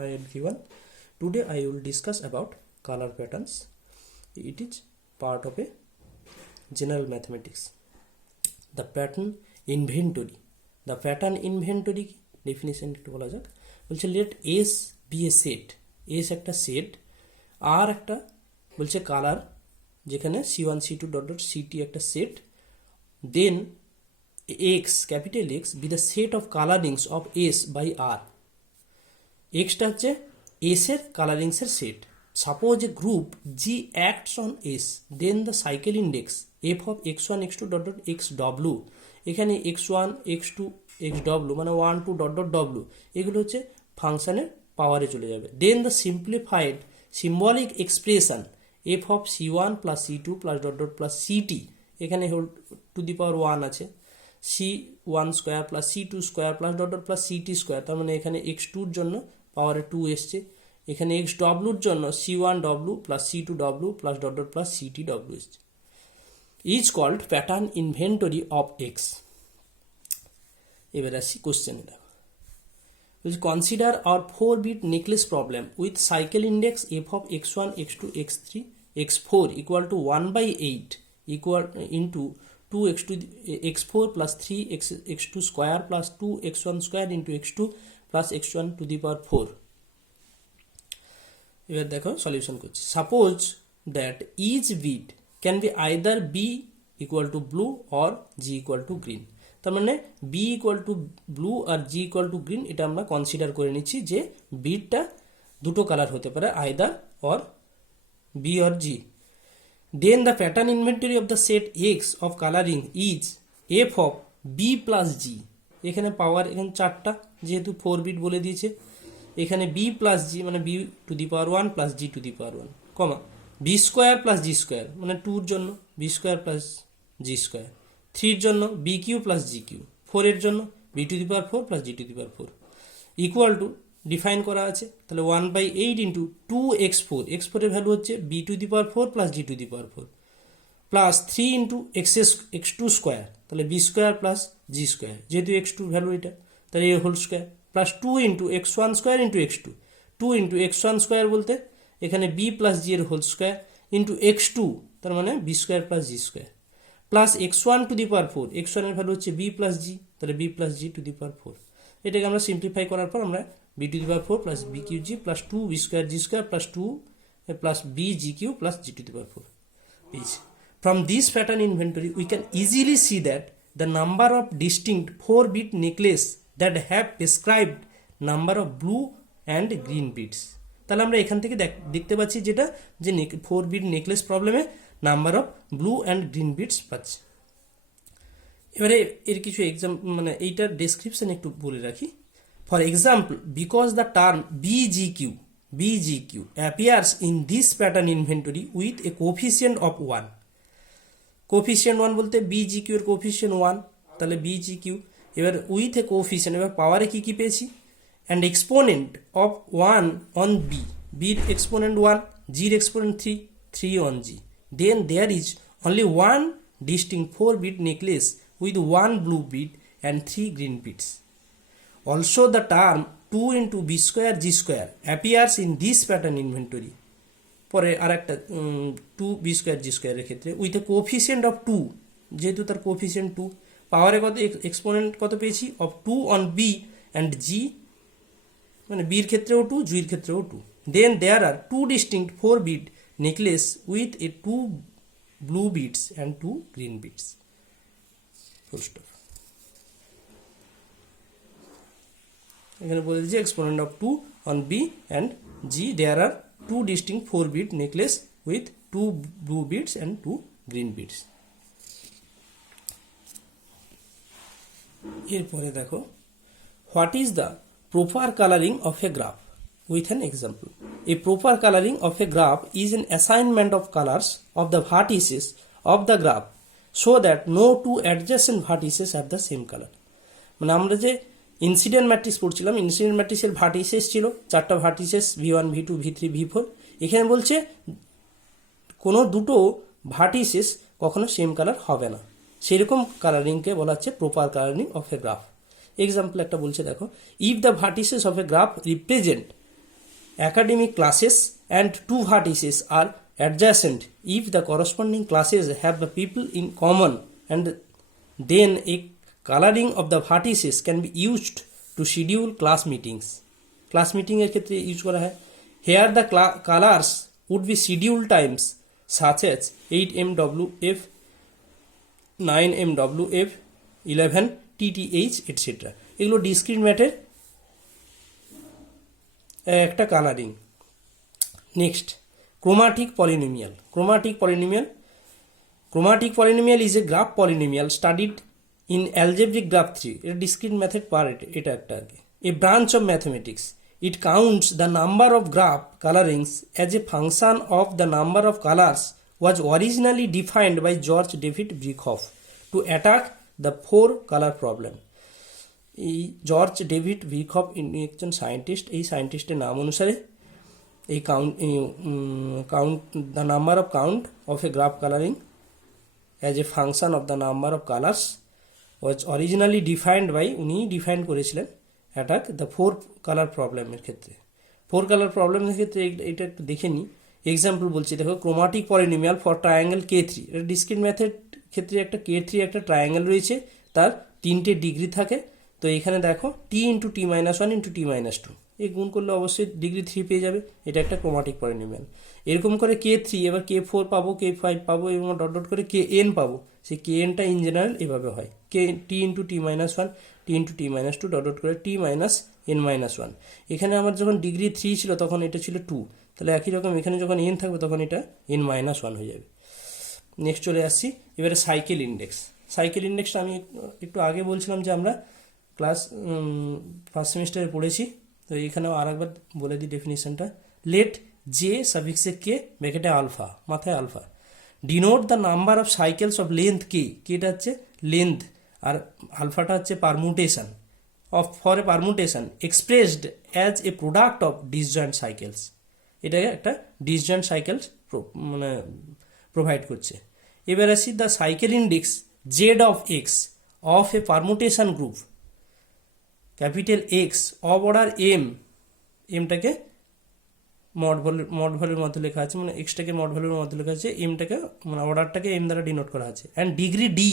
Hi everyone. Today I will discuss about color patterns. It is part of a general mathematics. The pattern inventory. The pattern inventory definition একটু বলা যাক। বলছে let S be a set. S একটা set, আর একটা বলছে colour, যেখানে C1 C2 dot dot CT একটা set, then X capital X be the set of colorings of S by R. এক্সটা হচ্ছে এস এর কালারিংস এর সেট। Suppose a group G acts on S, then the cycle index F of x1 x2 dot dot x ডব্লু, এখানে x1 x2 xw মানে 1 2 dot dot W, এগুলো হচ্ছে ফাংশনের পাওয়ারে চলে যাবে। Then the simplified symbolic expression f of c1 plus c2 plus dot dot plus ct, এখানে টু দি পাওয়ার 1 আছে, c1 square plus c2 square plus dot dot plus ct square, তার মানে এখানে x2 এর জন্য পাওয়ারে 2 এসছে, এখানে xw এর জন্য c1w plus c2w plus dot dot plus ctw এসছে। Is called pattern inventory of x. এবার আসি কোশ্চেনে। দেখো consider our 4-bit necklace problem with cycle index F of x1 x2 x3 x4 equal to 1/8 equal into 2x2 x4 plus 3x2 square plus 2x1 square into x2 plus x1 to the power 4। এবার দেখো solution করছি। Suppose that each bit can be either b equal to blue or G equal to green. তার মানে B equal to blue আর G equal to green, এটা আমরা consider করে নিচ্ছি যে বিটটা দুটো কালার হতে পারে, either or b or g. Then the pattern inventory of the set x of colouring is f of b plus g. এখানে পাওয়ার এখানে 4টা, যেহেতু 4-bit বলে দিয়েছে, এখানে বি প্লাস জি মানে b to the power 1 plus g to the power 1, comma b square plus g square মানে 2-র জন্য b square plus g square, 3-র জন্য b cube plus g cube, 4-এর জন্য b to the power 4 plus g to the power 4 equal to define করা আছে, তাহলে 1/8 ইন্টু 2x4, x4 এর ভ্যালু হচ্ছে b to the power 4 plus g to the power 4 plus 3 into x2 square, তাহলে b square plus g square, যেহেতু x2 value এটা, তাহলে a whole square plus 2 into x1 square into x2, 2 into x1 square বলতে এখানে B plus জি এর whole square into x2, তার মানে b square plus g square plus x1 to the power 4, x1 এর value হচ্ছে b plus g, তাহলে b plus g to the power 4। এটাকে আমরা সিম্পলিফাই করার পর আমরা b to the power 4 plus b cube g plus 2 b square G square plus 2 plus b g cube plus g to the power 4 পেয়েছি। From this pattern inventory, we can easily see that the number of distinct 4-bit necklace that have prescribed number of blue and green bits. তাহলে আমরা এখান থেকে দেখতে পাচ্ছি যেটা যে 4-bit necklace প্রবলেমে number of blue and green bits পাচ্ছি। এবারে এর কিছু এক্সাম্পল মানে এইটার ডেসক্রিপশন একটু বলে রাখি। For example, because the term BGQ appears in this pattern inventory with a coefficient of 1. Coefficient 1 বলতে BGQ এর কোফিসিয়েন্ট 1, তাহলে BGQ। এবার উইথ এ কোফিসিয়েন্ট, এবার পাওয়ারে কি কি পেয়েছি, and exponent of 1 on B, বির এক্সপোনেন্ট 1, জির exponent 3 on G. Then there is only 1 distinct 4-bit necklace with 1 blue bit and 3 green bits. Also the term 2 into B square G square appears in this pattern inventory. পরে আর একটা 2 b square জি স্কোয়ারের ক্ষেত্রে with a coefficient of 2, যেহেতু তার coefficient 2, পাওয়ারে কত exponent কত পেয়েছি of 2 on B and G, মানে বির ক্ষেত্রেও 2 জির ক্ষেত্রেও 2। Then there are 2 distinct 4-bit necklace with a 2 blue bits and 2 green bits. Full stop. এখানে বলে দিয়েছি exponent of 2 on B and G, there are 2 distinct 4-bit necklace with 2 blue bits and 2 green bits. এরপরে দেখো, what is the proper coloring of a graph with an example. A proper coloring of a graph is an assignment of colors of the vertices of the graph so that no two adjacent vertices have the same color. মানে আমরা যে incident matrix পড়ছিলাম, incident ম্যাট্রিক্সের vertices ছিল 4টা vertices V1 V2 V3 V4। এখানে বলছে কোনো দুটো ভার্টিসেস কখনো সেম কালার হবে না, সেরকম কালারিংকে বলা হচ্ছে proper colouring of A graph. Example একটা বলছে দেখো, if the vertices of A graph represent academic classes and two vertices are adjacent if the corresponding classes have the people in common, and then a coloring of the vertices can be used to schedule class meetings. Class meeting এর ক্ষেত্রে use করা হয়. Here the colors would be scheduled times such as 8 MWF, 9 MWF, 11 TTH etc. এগুলো discrete ম্যাথের একটা colouring. Next, chromatic polynomial. Chromatic polynomial is a graph polynomial studied in algebraic graph 3. এটা discrete method part, এটা একটা আগে. A branch of mathematics. It counts the number of graph colorings as a function of the number of colors was originally defined by George David Birkhoff to attack the 4-color problem. এই George David ভিকহফ ইনি একজন scientist. এই সায়েন্টিস্টের নাম অনুসারে এই count the number of count of a graph coloring as a function of the number of colors was originally defined by, উনি define করেছিলেন attack the 4-color প্রবলেমের ক্ষেত্রে. 4-color প্রবলেমের ক্ষেত্রে এটা একটু দেখে নিই. এক্সাম্পল বলছি, দেখো, chromatic polynomial for triangle K3. এটা ডিসক্রিট ম্যাথের ক্ষেত্রে একটা K3 একটা ট্রায়াঙ্গেল রয়েছে, তার 3টে ডিগ্রি থাকে. তো এখানে দেখো t into T minus 1 into T minus 2 এই গুণ করলে অবশ্যই ডিগ্রি 3 পেয়ে যাবে. এটা একটা ক্রোমাটিক পলিনোমিয়াল. এরকম করে K3, এবার K4 পাবো, K5 পাবো, এবং ডট ডট করে Kn পাবো. সেই Knটা ইন জেনারেল এভাবে হয়, টি ইন্টু টি মাইনাস 1, টি into T minus 2, dot dot করে টি মাইনাস এন মাইনাস 1. এখানে আমার যখন ডিগ্রি 3 ছিল তখন এটা ছিল 2, তাহলে একই রকম এখানে যখন n থাকবে তখন এটা n মাইনাস 1 হয়ে যাবে. নেক্সট চলে আসছি এবারে সাইকেল ইন্ডেক্স. সাইকেল ইন্ডেক্সটা আমি একটু আগে বলছিলাম যে আমরা ক্লাস ফার্স্ট সেমিস্টারে পড়েছি, তো এখানেও আর একবার বলে দিই ডেফিনিশনটা. লেট জে সাফিক্সে কে ব্র্যাকেটে আলফা, মাথায় alpha, denote the number of cycles of length k. কেটা হচ্ছে লেন্থ আর আলফাটা হচ্ছে permutation of for a permutation expressed as a product of disjoint cycles. এটা একটা ডিসজয়েন্ট সাইকেলস মানে প্রোভাইড করছে. এবার আসি the cycle index z of x of a permutation group capital x of order m. এমটাকে মড ভ্যালুর মধ্যে লেখা আছে, মানে এক্সটাকে মড ভ্যালুর মধ্যে লেখা আছে, এমটাকে মানে অর্ডারটাকে এম দ্বারা ডিনোট করা আছে. And degree d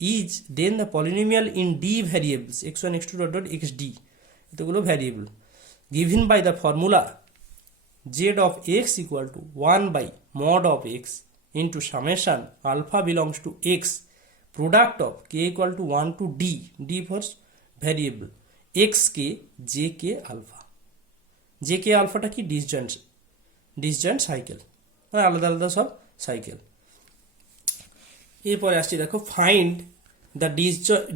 is then the polynomial in d variables x1 x2 dot dot xd. এতগুলো variable given by the formula z of x equal to 1 by mod of x into summation alpha belongs to x product of k equal to 1 to d, d for variable x k j k alpha. J k আলফাটা কি disjoint cycle, মানে আলাদা আলাদা সব cycle. এরপরে আসছি, দেখো, find the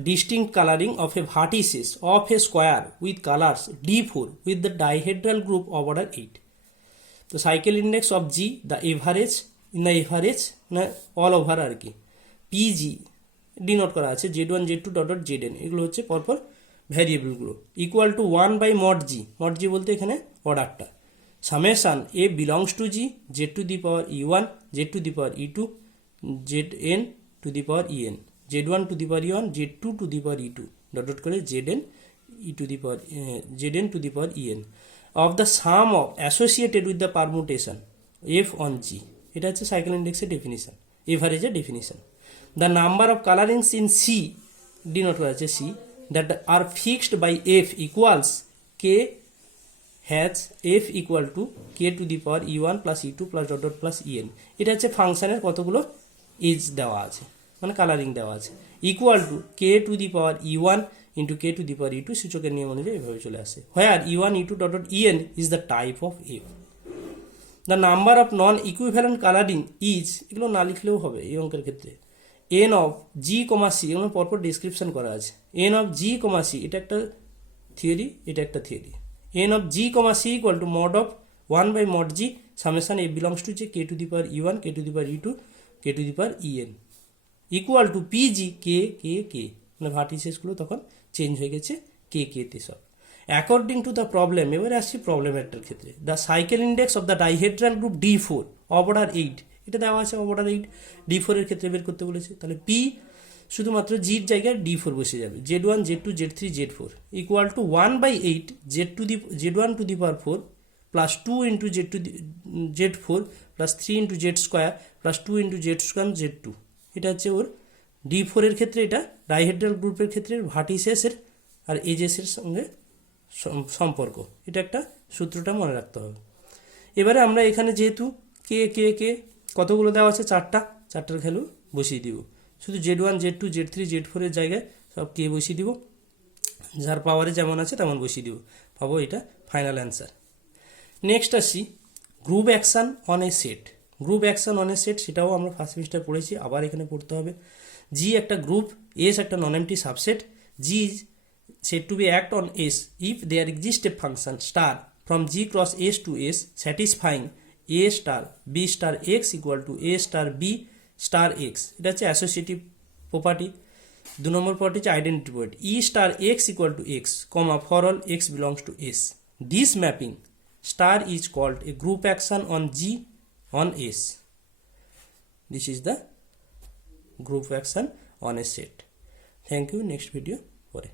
distinct colouring of A vertices of A square with colours D4 with the dihedral group of order 8. তো cycle index of G the average in the average না all over আর কি, PG denote করা আছে Z1 Z2 dot dot Zn. এগুলো হচ্ছে পরপর ভ্যারিয়েবলগুলো. Equal to 1 by mod g বলতে এখানে অর্ডারটা, summation a belongs to g z to the power E1 z to the power E2 Zn to the power En, Z1 to the power E1 Z2 to the power E2 dot dot করে Zn e to the power Zn to the power En of the sum of associated with the permutation f on g. এটা হচ্ছে cycle ইন্ডেক্সের definition, এভারেজের definition. The number of colourings in c denote করা আছে c that are fixed by f equals k has f equal to k to the power e1 plus e2 plus dot dot plus en. এটা হচ্ছে ফাংশনের কতগুলো age দেওয়া আছে, মানে colouring দেওয়া আছে, equal to k to the power e1 into k to the power e2. সূচকের নিয়ম অনুযায়ী এভাবে চলে আসে. where e1 e2 dot dot en is the type of f. the number of non equivalent coloring is, এগুলো না লিখলেও হবে এই অঙ্কের ক্ষেত্রে, n of g, c, এগুলো পরপর ডিসক্রিপশন করা আছে. n of g, c, এটা একটা থিওরি, এটা একটা theory. n of g, c equal to mod of 1 by mod g summation a belongs to k to the power e1 k to the power e2 k to the power en equal to pg k k k. মানে ভার্টিসেসগুলো তখন change হয়ে গেছে কে কে তে সব. According to the problem, এবারে আসছি প্রবলেমেরটার ক্ষেত্রে, the cycle index of the dihedral group D4 of order 8, এটা দেওয়া আছে অফ অর্ডার 8, D4 এর ক্ষেত্রে বের করতে বলেছে. তাহলে পি শুধুমাত্র জির জায়গায় D4 বসে যাবে, Z1 Z2 Z3 Z4 equal to 1 by 8 Z1 to the power 4 plus 2 into Z4 plus 3 into Z square plus 2 into Z1 Z2। এটা হচ্ছে ওর D4 এর ক্ষেত্রে, এটা ডাইহেড্রাল গ্রুপের ক্ষেত্রে ভার্টিসেসের আর এজেসের সঙ্গে সম্পর্ক। এটা একটা সূত্রটা মনে রাখতে হবে। এবারে আমরা এখানে যেহেতু কে কতগুলো দেওয়া আছে, চারটার ভ্যালু বসিয়ে দিব। শুধু Z1 Z2 Z3 Z4 এর জায়গায় সব কে বসিয়ে দিব, যার পাওয়ারে যেমন আছে তেমন বসিয়ে দিব, পাবো এটা ফাইনাল অ্যান্সার। নেক্সট আসি group action on a set. Group action on a set সেটাও আমরা ফার্স্ট সেমিস্টার পড়েছি, আবার এখানে পড়তে হবে। জি একটা গ্রুপ, এস একটা নন MT subset, G is said to be act on S if there exists a function star from G cross S to S satisfying A star B star X equal to A star B star X। এটা হচ্ছে associative property. 2 নম্বর property হচ্ছে identity property, E star X equal to X, comma for all X belongs to S. This mapping star is called a group action on G on S. This is the group action on a set. Thank you. Next video পরে।